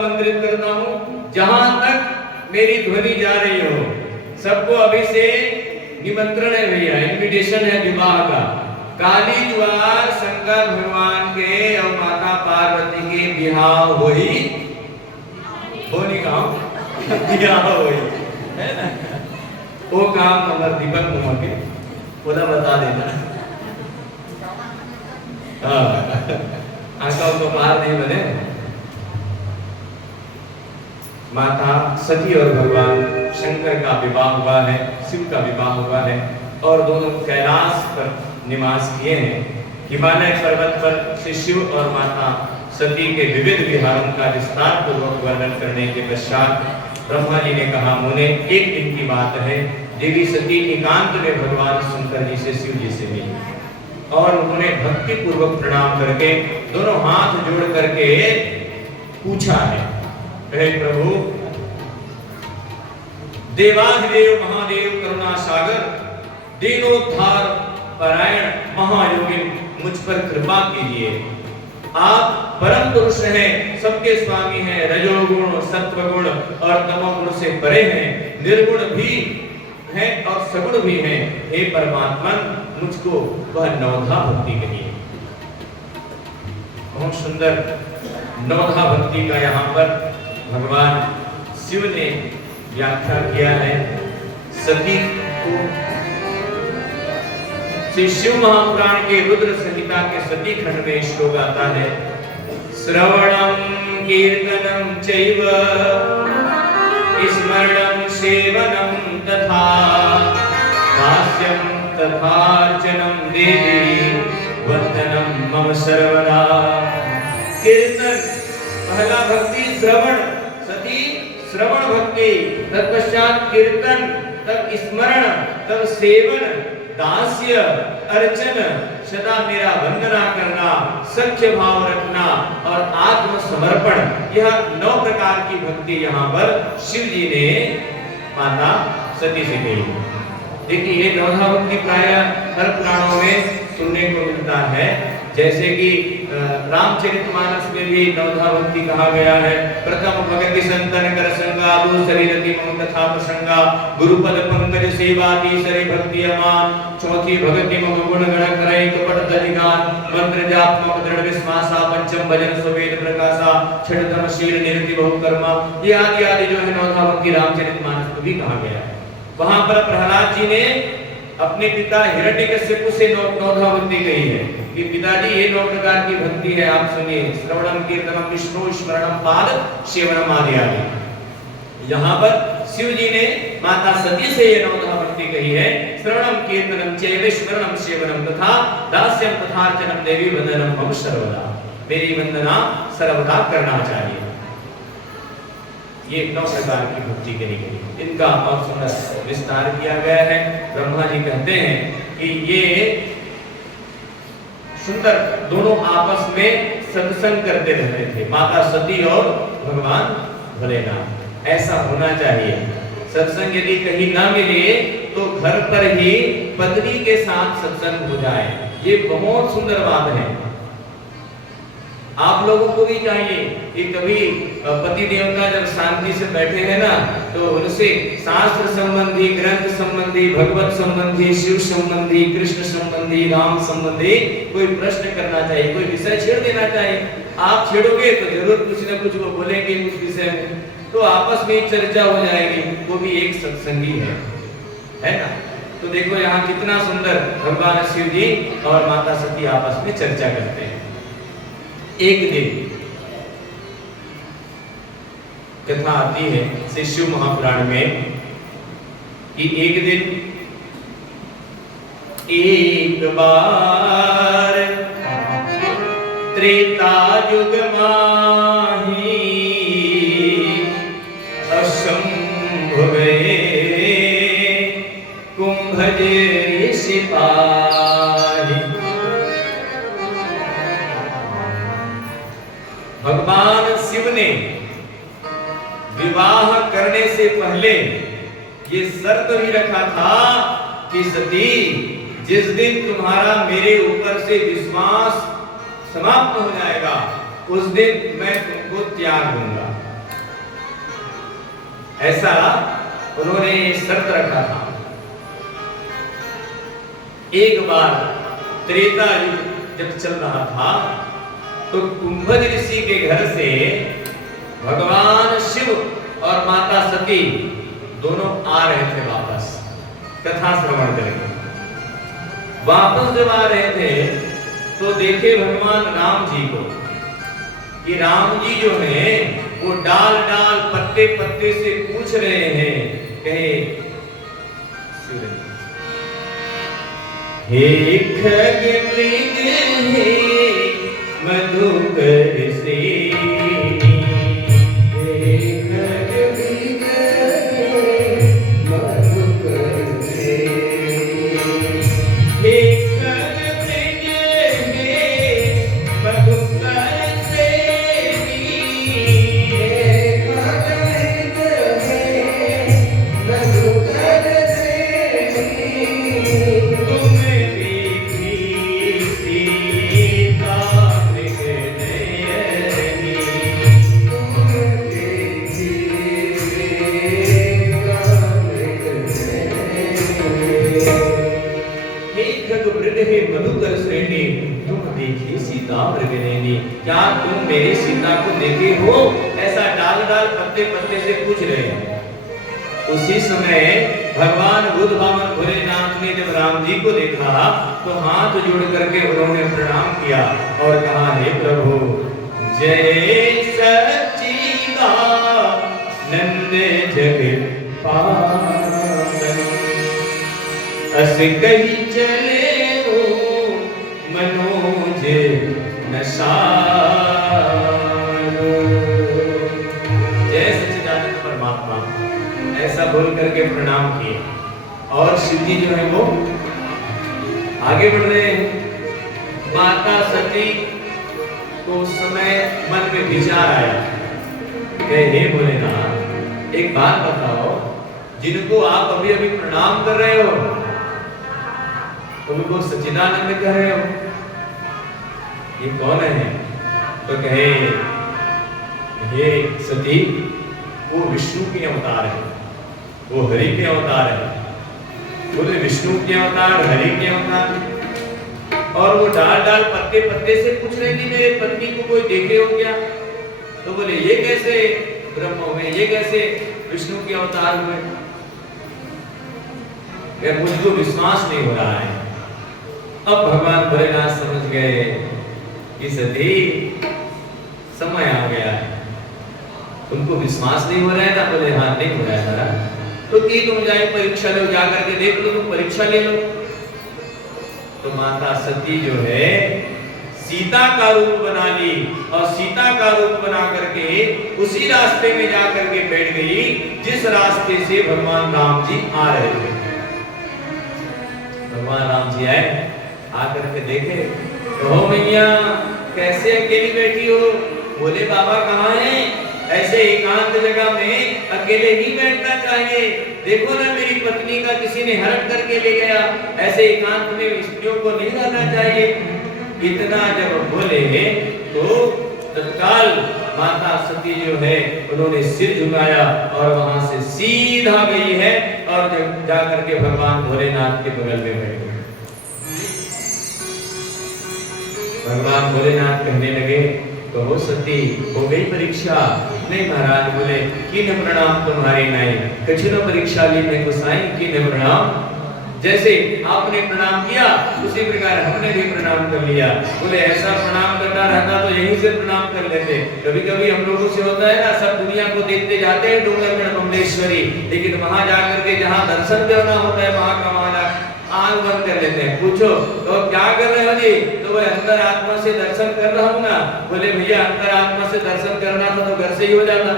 आमंत्रित करता हूँ, जहां तक मेरी ध्वनि जा रही हो सबको अभी से निमंत्रण है भैया, इनविटेशन है विवाह का। काली द्वार शंकर भगवान के और माता पार्वती के विवाह होई होनी काम विवाह होई है ना। वो काम हमारे दीपक मुमा के पूरा बता देना। आंखों को मार नहीं बने। माता सती और भगवान शंकर का विवाह हुआ है, शिव का विवाह हुआ है और दोनों कैलाश पर निवास किए हैं। हिमालय पर्वत पर श्री शिव और माता सती के विविध विहारों का विस्तार पूर्वक वर्णन करने के पश्चात ब्रह्मा जी ने कहा, मुने एक दिन की बात है, देवी सती एकांत में भगवान शंकर जी से शिव जी से मिली और उन्होंने भक्ति पूर्वक प्रणाम करके दोनों हाथ जोड़ करके पूछा है, हे प्रभु देवाधिदेव महादेव करुणा सागर दीनोद्धार परायण महायोगी मुझ पर कृपा कीजिए। आप परम पुरुष हैं, सबके स्वामी हैं, रजोगुण सत्वगुण और तमोगुण से परे हैं, निर्गुण भी हैं और सगुण भी हैं। हे परमात्मा मुझको वह नवधा भक्ति कहिए। बहुत सुंदर नवधा भक्ति का यहाँ पर भगवान शिव ने व्याख्या किया है। सती को श्री शिव महापुराण के रुद्र संहिता के सती खंड में श्लोक आता है, श्रवणम कीर्तनम चैव स्मरणम सेवनम तथा दास्यम तथार्चनम देवी वंदनम मम सर्वदा। कीर्तन पहला भक्ति श्रवण, सती श्रवण भक्ति, तत्पश्चात कीर्तन, तब स्मरण, तब सेवन, दास्य अर्चन, सदा मेरा वंदना करना, सख्य भाव रखना और आत्मसमर्पण, यह 9 प्रकार की भक्ति यहाँ पर शिव जी ने माता सती से कही। देखिए ये नवधा भक्ति प्राय हर पुराणों में सुनने को मिलता है, जैसे कि रामचरितमानस में भी नवधा भक्ति कहा गया है। प्रथम भगति संतन कर संगा, दूसरी रति मम कथा प्रसंगा, गुरुपद पंकज सेवा, तीसरी भक्ति अमान, चौथी भगति मम गुण गण करई कपट दलिगान, मंत्र जाप मम दृढ़ विश्वासा, पंचम भजन सुवेद प्रकाशा, छठम शील निरति बहु कर्मा। ये आदि आदि जो है नवधा भक्ति रामचरितमानस में भी कहा गया है। वहां पर प्रहलाद जी ने अपने पिता हिरण्यकश्यप से नवधा भक्ति कही है कि पिताजी ये 9 प्रकार की भक्ति है, आप सुनिए। श्रवणम कीर्तनम विष्णु स्मरणम पाद सेवनम आदि आदि। यहाँ पर शिव जी ने माता सती से ये नवधा भक्ति कही है, श्रवणम कीर्तनम चैव स्मरणम सेवनम तथा दास्यम तथार्चनम देवी वंदनम मम सर्वदा। मेरी वंदना सर्वदा करना चाहिए। ये 9 प्रकार की भक्ति कही गई, इनका और सुंदर विस्तार किया गया है। ब्रह्मा जी कहते हैं कि ये सुंदर दोनों आपस में सत्संग करते रहते थे, माता सती और भगवान भोलेनाथ। ऐसा होना चाहिए। सत्संग यदि कहीं ना मिले तो घर पर ही पत्नी के साथ सत्संग हो जाए, ये बहुत सुंदर बात है। आप लोगों को भी चाहिए कि कभी पति देवता जब शांति से बैठे हैं ना, तो उनसे शास्त्र संबंधी, ग्रंथ संबंधी, भगवत संबंधी, शिव संबंधी, कृष्ण संबंधी, राम संबंधी कोई प्रश्न करना चाहिए, कोई विषय छेड़ देना चाहिए। आप छेड़ोगे तो जरूर कुछ न कुछ वो बोलेंगे उस विषय में, तो आपस में चर्चा हो जाएगी। वो भी एक सत्संगी है ना। तो देखो यहाँ कितना सुंदर भगवान शिव जी और माता सती आपस में चर्चा करते हैं। एक दिन कथा आती है श्री शिव महापुराण में कि एक दिन एक बार त्रेता युग माही अशंभ गए कुंभज सिपाही। भगवान शिव ने विवाह करने से पहले ये शर्त भी रखा था कि सती जिस दिन तुम्हारा मेरे ऊपर से विश्वास समाप्त हो जाएगा उस दिन मैं तुमको त्याग दूंगा। ऐसा उन्होंने शर्त रखा था। एक बार त्रेता युग जब चल रहा था तो कुंभज ऋषि के घर से भगवान शिव और माता सती दोनों आ रहे थे वापस कथा श्रवण करके। वापस जब आ रहे थे तो देखे भगवान राम जी को कि राम जी जो है वो डाल डाल पत्ते पत्ते से पूछ रहे हैं, कहे हे खग मृग हे मधुकर से, हे खग मृग हे मधुकर से, हे खग मृग हे मधुकर से, हे खग मृग हे मधुकर से, तुम मधुकर श्रेणी तुम देखी सीता मृगनयनी, क्या तुम मेरी सीता को देखे हो? ऐसा डाल डाल पत्ते पत्ते से पूछ रहे हैं। उसी समय भगवान बुद्ध वामन भोलेनाथ ने जब राम जी को देखा तो हाथ जोड़ करके उन्होंने प्रणाम किया और कहा, हे प्रभु जय सच्चिदानंद जगपाल, अस कही चले मनोज नशारो। जय सच्चिदानंद परमात्मा, ऐसा बोल करके प्रणाम किए और शिव जी जो है वो आगे बढ़ रहे हैं। माता सती को उस समय मन में विचार आया, हे भोलेनाथ एक बात बताओ, जिनको आप अभी अभी प्रणाम कर रहे हो उनको सच्चिदानंद कह रहे हो, ये कौन है? तो कहे, हे सती वो विष्णु के अवतार है, वो हरि के अवतार है। बोले विष्णु के अवतार, हरि के अवतार, और वो डाल डाल पत्ते पत्ते से पूछ रहे थी मेरे पत्नी को कोई देखे हो क्या? तो बोले ये कैसे ब्रह्म हुए, ये कैसे विष्णु के अवतार हुए? मुझको विश्वास नहीं हो रहा है। अब भगवान भोलेनाथ समझ गए कि सती समय आ गया है, तुमको विश्वास नहीं हो रहा है ना? बोले हाँ नहीं हो रहा है सारा। तो कि तुम जाए परीक्षा लो, जा करके देख लो, तुम परीक्षा ले लो। तो माता सती जो है सीता का रूप बना ली और सीता का रूप बना करके उसी रास्ते में जा करके बैठ गई जिस रास्ते से भगवान राम जी आ रहे थे। भगवान राम जी आए, आकर के देखे, कहो मैया कैसे अकेली बैठी हो? बोले बाबा कहाँ हैं? ऐसे एकांत जगह में अकेले ही बैठना चाहिए, देखो ना मेरी पत्नी का किसी ने हरण करके ले गया, ऐसे एकांत में स्त्रियों को नहीं रहना चाहिए। इतना जब बोले तो तत्काल माता सती जो है उन्होंने सिर झुकाया और वहां से सीधा गई है और जा करके भगवान भोलेनाथ के बगल में बैठ गई। भगवान भोलेनाथ कहने लगे, कहो सती हो गई परीक्षा? नहीं महाराज। बोले किन प्रणाम तुम्हारी नाई, कछुन परीक्षा ली में गुसाई किन प्रणाम। जैसे आपने प्रणाम किया उसी प्रकार हमने भी प्रणाम कर लिया। बोले ऐसा प्रणाम करना रहता तो यहीं से प्रणाम कर लेते। कभी कभी हम लोगों से होता है ना, सब दुनिया को देखते जाते हैं डोंगरगढ़ बमलेश्वरी, लेकिन वहां जाकर के जहाँ दर्शन करना होता है वहां का वहां आंख बंद कर लेते हैं। पूछो तो क्या कर रहे हो जी? तो वो अंतर आत्मा से दर्शन कर रहा हूँ ना। बोले भैया अंतर आत्मा से दर्शन करना था तो घर से ही हो जाता,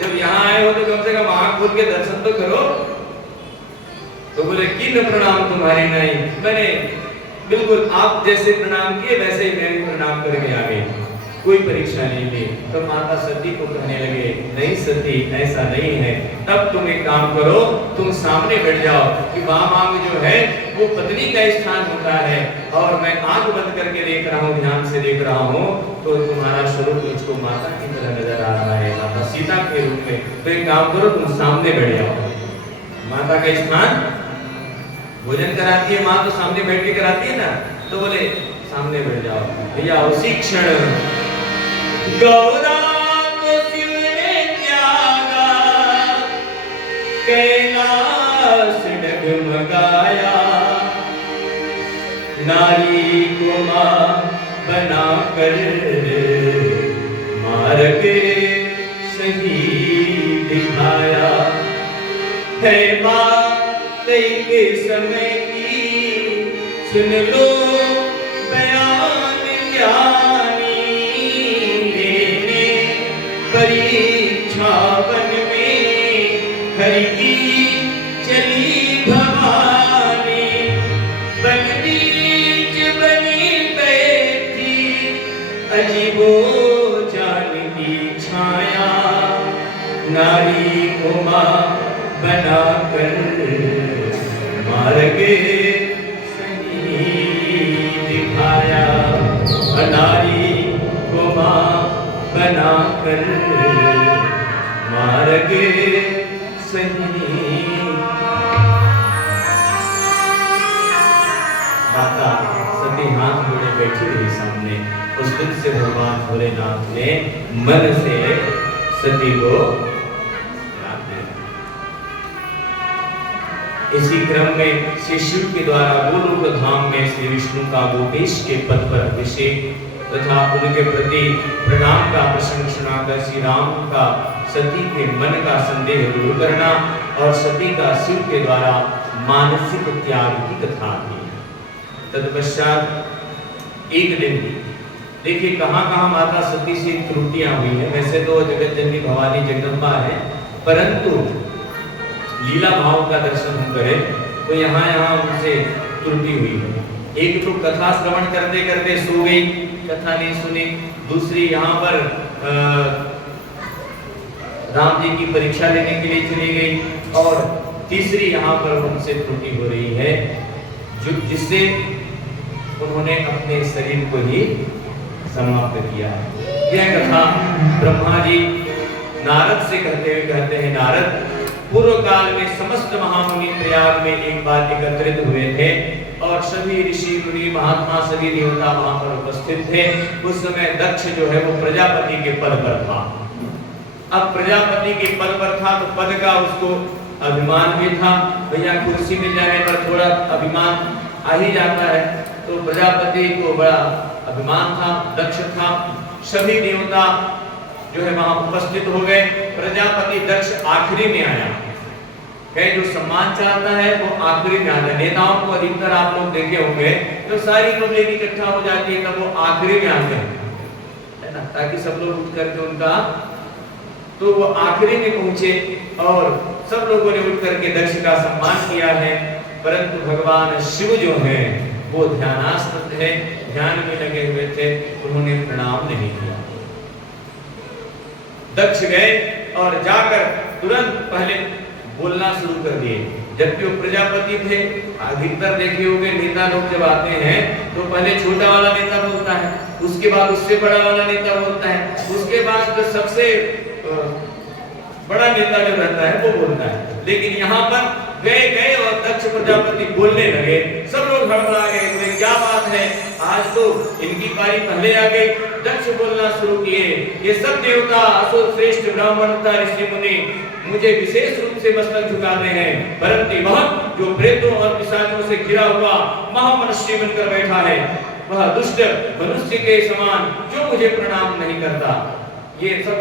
जब यहाँ आए हो तो कम से कम आंख खोल के दर्शन तो करो। तो बोले किन प्रणाम तुम्हारी नहीं, मैंने बिल्कुल आप जैसे प्रणाम किए वैसे ही मैं भी प्रणाम करके आ गई, कोई परीक्षा नहीं ली। तो माता सती को कहने लगे, नहीं सती ऐसा नहीं है, तब तुम एक काम करो, तुम सामने बैठ जाओ कि वाम जो है वो पत्नी का स्थान होता है और मैं आंख बंद करके देख रहा हूँ, ध्यान से देख रहा हूँ, तो तुम्हारा स्वरूप मुझको माता की तरह नजर आ रहा है। माता सीता के रूप में, तो एक काम करो, तुम सामने बैठ जाओ। माता का स्नान भोजन कराती है माँ, तो सामने बैठ के कराती है ना, तो बोले सामने बैठ जाओ। भैया उसी क्षण गौरा को शिव ने त्यागा, कैलाश डगमगाया, नारी को मां बनाकर मार्ग सही दिखाया। है बात के समय की सुन लो बयान ज्ञानी, लेने परीक्षा वन में हरि की चली भवानी। बन बीच बनी बैठी अजीबो जान की छाया, नारी को मां बनाकर मार्ग सही दिखाया। नारी को मां बनाकर मार्ग सही। माता सती हाथ जोड़े बैठी रही सामने। उस दिन से भगवान भोलेनाथ ने मन से सती को याद दिया। इसी क्रम में श्री शिव के द्वारा गोलोक धाम में श्री विष्णु का गोपेश के पद पर अभिषेक तथा उनके प्रति प्रणाम का प्रशंसना कर श्री राम का सती के मन का संदेह दूर करना और सती का शिव के द्वारा मानसिक त्याग की कथा थी। तत्पश्चात एक दिन देखिए कहां माता सती से त्रुटियां हुई है। वैसे तो जगत जननी भवानी जगदम्बा है, परंतु लीला भाव का दर्शन हम करें तो यहाँ उनसे त्रुटि हुई है। एक तो कथा श्रवण करते करते सो गई, कथा नहीं सुनी। दूसरी यहाँ पर राम जी की परीक्षा लेने के लिए चली गई। और तीसरी यहाँ पर उनसे त्रुटि हो रही है जिससे उन्होंने अपने शरीर को ही समाप्त किया। यह कथा ब्रह्मा जी नारद से कहते हैं नारद, पूर्व काल में समस्त महामुनि प्रयाग में एक बार एकत्रित हुए थे और सभी ऋषि मुनि महात्मा सभी देवता वहां पर उपस्थित थे। उस समय दक्ष जो है वो प्रजापति के पद पर था। अब प्रजापति के पद पर था तो पद का उसको अभिमान भी था। भैया कुर्सी मिल जाने पर थोड़ा अभिमान आ ही जाता है, तो प्रजापति को बड़ा अभिमान था, दक्ष था। सभी देवता जो है वहां उपस्थित हो गए। प्रजापति दक्ष आखिरी में आया। जो सम्मान चाहता है वो आखिरी में आता है। नेताओं को अधिकतर आप लोग देखे होंगे तो सारी पब्लिक इकट्ठा हो जाती है, तब वो आखिरी में आते हैं, है ना, ताकि सब लोग उठ करके उनका, तो वो आखिरी में पहुंचे और सब लोगों ने उठ करके दक्ष का सम्मान किया है। परंतु भगवान शिव जो है वो ध्यानास्थ थे, ध्यान में लगे हुए थे, उन्होंने प्रणाम नहीं किया। दक्ष गए और जाकर तुरंत पहले बोलना शुरू कर दिए। जबकि वो प्रजापति थे, अधिकतर देखे होंगे नेता लोग जब आते हैं तो पहले छोटा वाला नेता बोलता है, उसके बाद उससे बड़ा वाला नेता बोलता है, उसके बाद जो सबसे बड़ा नेता जो रहता है वो बोलता है। लेकिन यहाँ पर गए और दक्ष प्रजापति बोलने लगे। सब लोग हड़बड़ा गए, बोले क्या बात है, आज तो इनकी पारी पहले आ गई। दक्ष बोलना शुरू किए, ये सब देवता असुर श्रेष्ठ ब्राह्मण तथा ऋषि मुनि मुझे विशेष रूप से मस्तक झुकाते हैं, परंतु वह जो प्रेतों और पिशाचों से घिरा हुआ महामनुष्य बनकर बैठा है, वह दुष्ट मनुष्य के समान क्यों मुझे प्रणाम नहीं करता। ये सब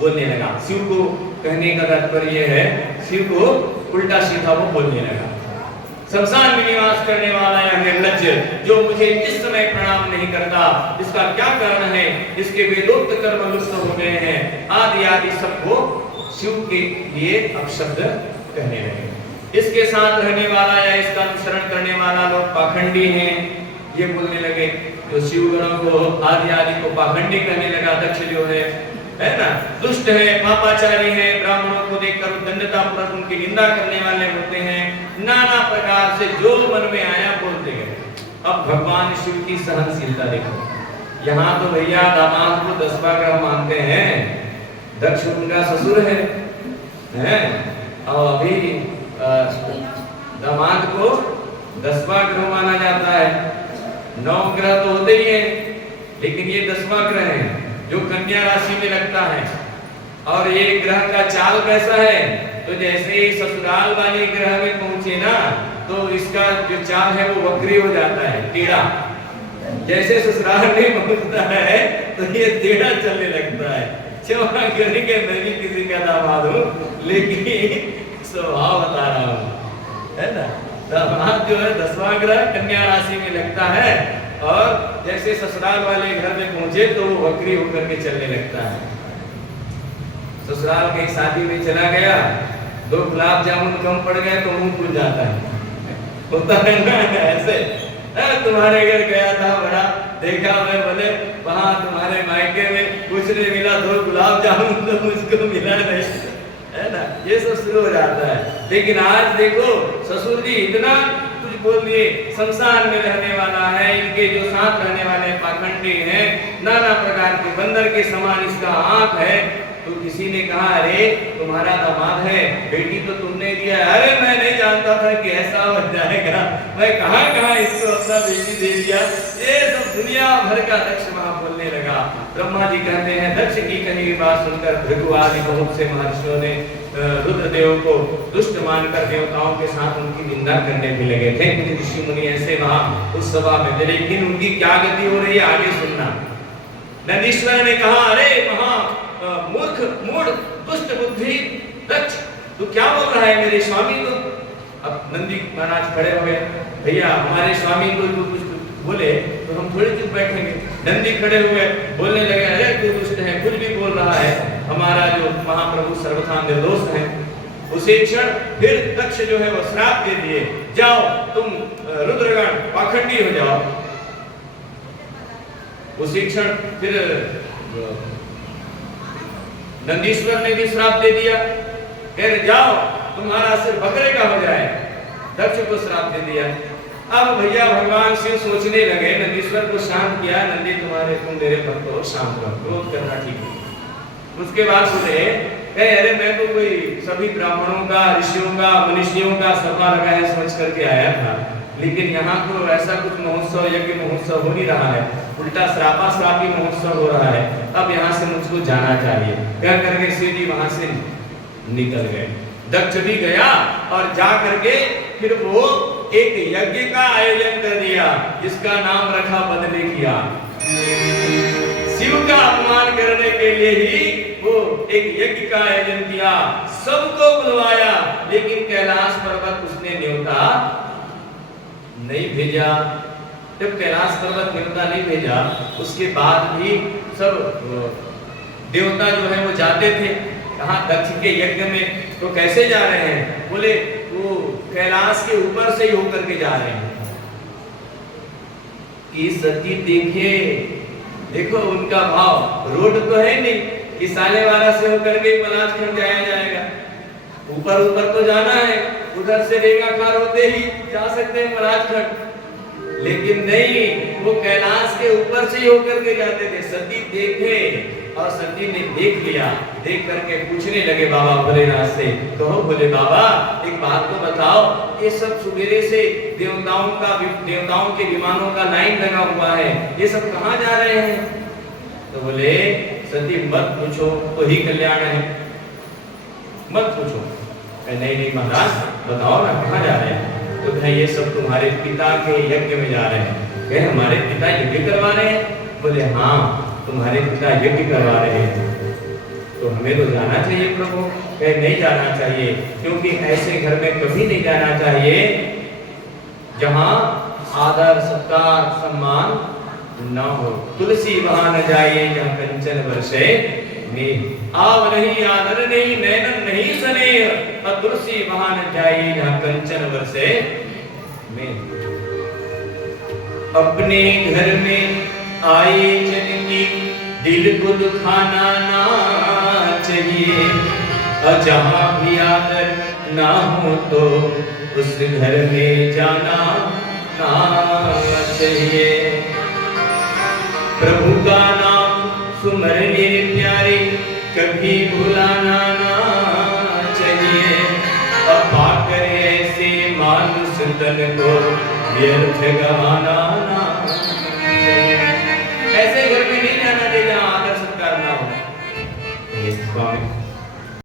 बोलने लगा। शिव को कहने का तात्पर्य है, शिव को उल्टा सीधा वो बोलने लगा। शमशान में निवास करने वाला यह निर्लज्ज जो मुझे इस समय प्रणाम नहीं करता, इसका क्या कारण है, इसके वेदोक्त कर्म लुप्त हो गए हैं, आदि आदि सबको शिव के लिए अपशब्द कहने लगे। इसके साथ रहने वाला या इसका अनुसरण करने वाला लोग पाखंडी हैं, ये बोलने लगे। जो शिव गणों को आदि आदि को पाखंडी कहने लगा दक्ष जो है ना, दुष्ट है, पापाचारी है, ब्राह्मणों को देखकर दंडता पूर्वक उनकी निंदा करने वाले होते हैं, नाना प्रकार से जो मन में आया बोलते गए। अब भगवान शिव की सहनशीलता देखो। यहाँ तो भैया दामाद को 10 ग्राम मानते हैं, दक्ष उनका ससुर है, हैं? और अभी दामाद को 10वां ग्रह माना जाता है। 9 ग्रह तो होते ही हैं, लेकिन ये 10वां ग्रह है जो कन्या राशि में लगता है। और ये ग्रह का चाल कैसा है, तो जैसे ही ससुराल वाले ग्रह में पहुंचे ना, तो इसका जो चाल है वो वक्री हो जाता है, टेढ़ा। जैसे ससुराल में पहुंचता है तो ये टेढ़ा चलने लगता है। क्षमा करेंगे, मैं भी किसी का दामाद हूँ, लेकिन स्वभाव बता रहा हूँ, है ना। दामाद जो है 10वां ग्रह कन्या राशि में लगता है, और जैसे ससुराल वाले घर में पहुंचे तो वो वक्री होकर के चलने लगता है। ससुराल के शादी में चला गया, 2 गुलाब जामुन कम पड़ गए तो मुंह खुल जाता है, होता है ना ऐसे। तुम्हारे घर गया था, बड़ा देखा मैं, बोले वहां तुम्हारे मायके में कुछ नहीं मिला, 2 गुलाब जामुन तो मुझको मिला नहीं, है ना। ये सब शुरू हो जाता है। लेकिन आज देखो ससुर जी इतना कुछ बोल दिए, संसार में रहने वाला है, इनके जो साथ रहने वाले पाखंडी हैं, नाना प्रकार के बंदर के समान इसका आंख है। तो किसी ने कहा, अरे तुम्हारा दामाद है, बेटी तो तुमने दिया। अरे मैं नहीं जानता था कि ऐसा हो जाएगा, मैं कहाँ इसको अपना बेटी दे दिया। ये सब दुनिया भर का दक्ष वहां बोलने लगा। ब्रह्मा जी कहते हैं, दक्ष की कही बात सुनकर भृगु आदि बहुत से महर्षियों ने रुद्रदेव को दुष्ट मानकर देवताओं के साथ उनकी निंदा करने भी लगे थे। ऋषि मुनि ऐसे वहां उस सभा में थे, लेकिन उनकी क्या गति हो रही है आगे सुनना। नंदीश्वर ने कहा, अरे महा मूर्ख मूढ़ दुष्ट बुद्धि दक्ष, तू क्या बोल रहा है मेरे स्वामी को। अब नंदी महाराज खड़े हो गए, भैया हमारे स्वामी को तू कुछ बोले तो हम थोड़ी चुप बैठेंगे। नंदी खड़े हुए बोलने लगे, अरे तू दुष्ट है, कुछ भी बोल रहा है, हमारा जो महाप्रभु सर्वथा निर्दोष है। उसी क्षण फिर दक्ष जो है वो श्राप दे दिए, जाओ तुम रुद्रगण पाखंडी हो जाओ। उसी क्षण फिर नंदीश्वर ने भी श्राप दे दिया, कह रहे जाओ तुम्हारा सिर बकरे का हो जाए। दक्ष को श्राप दे दिया। अब भैया भगवान शिव सोचने लगे, नंदीश्वर को शांत किया, नंदी तुम मेरे भक्त हो, शांत रहो, क्रोध करना ठीक है। उसके बाद बोले, कहे अरे मैं तो कोई सभी ब्राह्मणों का, ऋषियों का, मनुष्यों का सभा लगा है समझ करके आया था, लेकिन यहाँ तो ऐसा कुछ महोत्सव, यज्ञ महोत्सव हो नहीं रहा है, उल्टा श्रापा श्रापी महोत्सव हो रहा है। अब यहाँ से मुझको जाना चाहिए। क्या करके शिव जी वहां से निकल गए। दक्ष भी गया और जा करके फिर वो एक यज्ञ का आयोजन कर दिया, जिसका नाम रखा बदले किया। शिव का अपमान करने के लिए ही वो एक यज्ञ का आयोजन किया, सबको बुलवाया, लेकिन कैलाश पर्वत उसने न्योता नहीं भेजा। जब कैलाश पर्वत न्योता नहीं भेजा, उसके बाद भी सब देवता जो है वो जाते थे। कहाँ? दक्ष के यज्ञ में। तो कैसे जा रहे हैं? बोले वो कैलाश के ऊपर से ही होकर के जा रहे हैं। कि सती देखे, देखो उनका भाव, रोड तो है नहीं कि सालेवाला से होकर के मलाजखंड जाया जाएगा, ऊपर ऊपर तो जाना है, उधर से रेगाकार होते ही जा सकते हैं मलाजखंड, लेकिन नहीं, वो कैलाश के ऊपर से ही होकर के जाते थे। सती देखे और सती ने देख लिया, देख करके पूछने लगे बाबा भोलेनाथ से, कहो भोले बाबा एक बात तो बताओ, ये सब सुबेरे से देवताओं के विमानों का लाइन लगा हुआ है, ये सब कहाँ जा रहे हैं? तो बोले सती मत पूछो, तो ही कल्याण है, मत पूछो। नहीं नहीं महाराज बताओ ना कहाँ जा रहे हैं? तो भाई ये सब तुम्हारे पिता के यज्ञ में जा रहे हैं। कहे हमारे पिता यज्ञ करवा रहे हैं? बोले हाँ तुम्हारे पिता यज्ञ करवा रहे हैं, तो हमें तो जाना चाहिए प्रभु। कहे नहीं जाना चाहिए, क्योंकि ऐसे घर में कभी नहीं जाना चाहिए जहाँ आदर सत्कार सम्मान न हो। तुलसी वहां न जाइए जहाँ कंचन वर्षे में, आव नहीं आदर नहीं नैनन नहीं स्नेह, और तुलसी वहां न जाइए जहाँ कंचन वर्षे में। अपने घर में आए जननी दिल को दुखाना ना चाहिए, और जहाँ भी आदर ना हो तो उस घर में जाना ना चाहिए। प्रभु का नाम सुमरने प्यारे, कभी भुलाना ना चाहिए, अब पाकर ऐसे मानुष तन को व्यर्थ गवाना ना चाहिए। ऐसे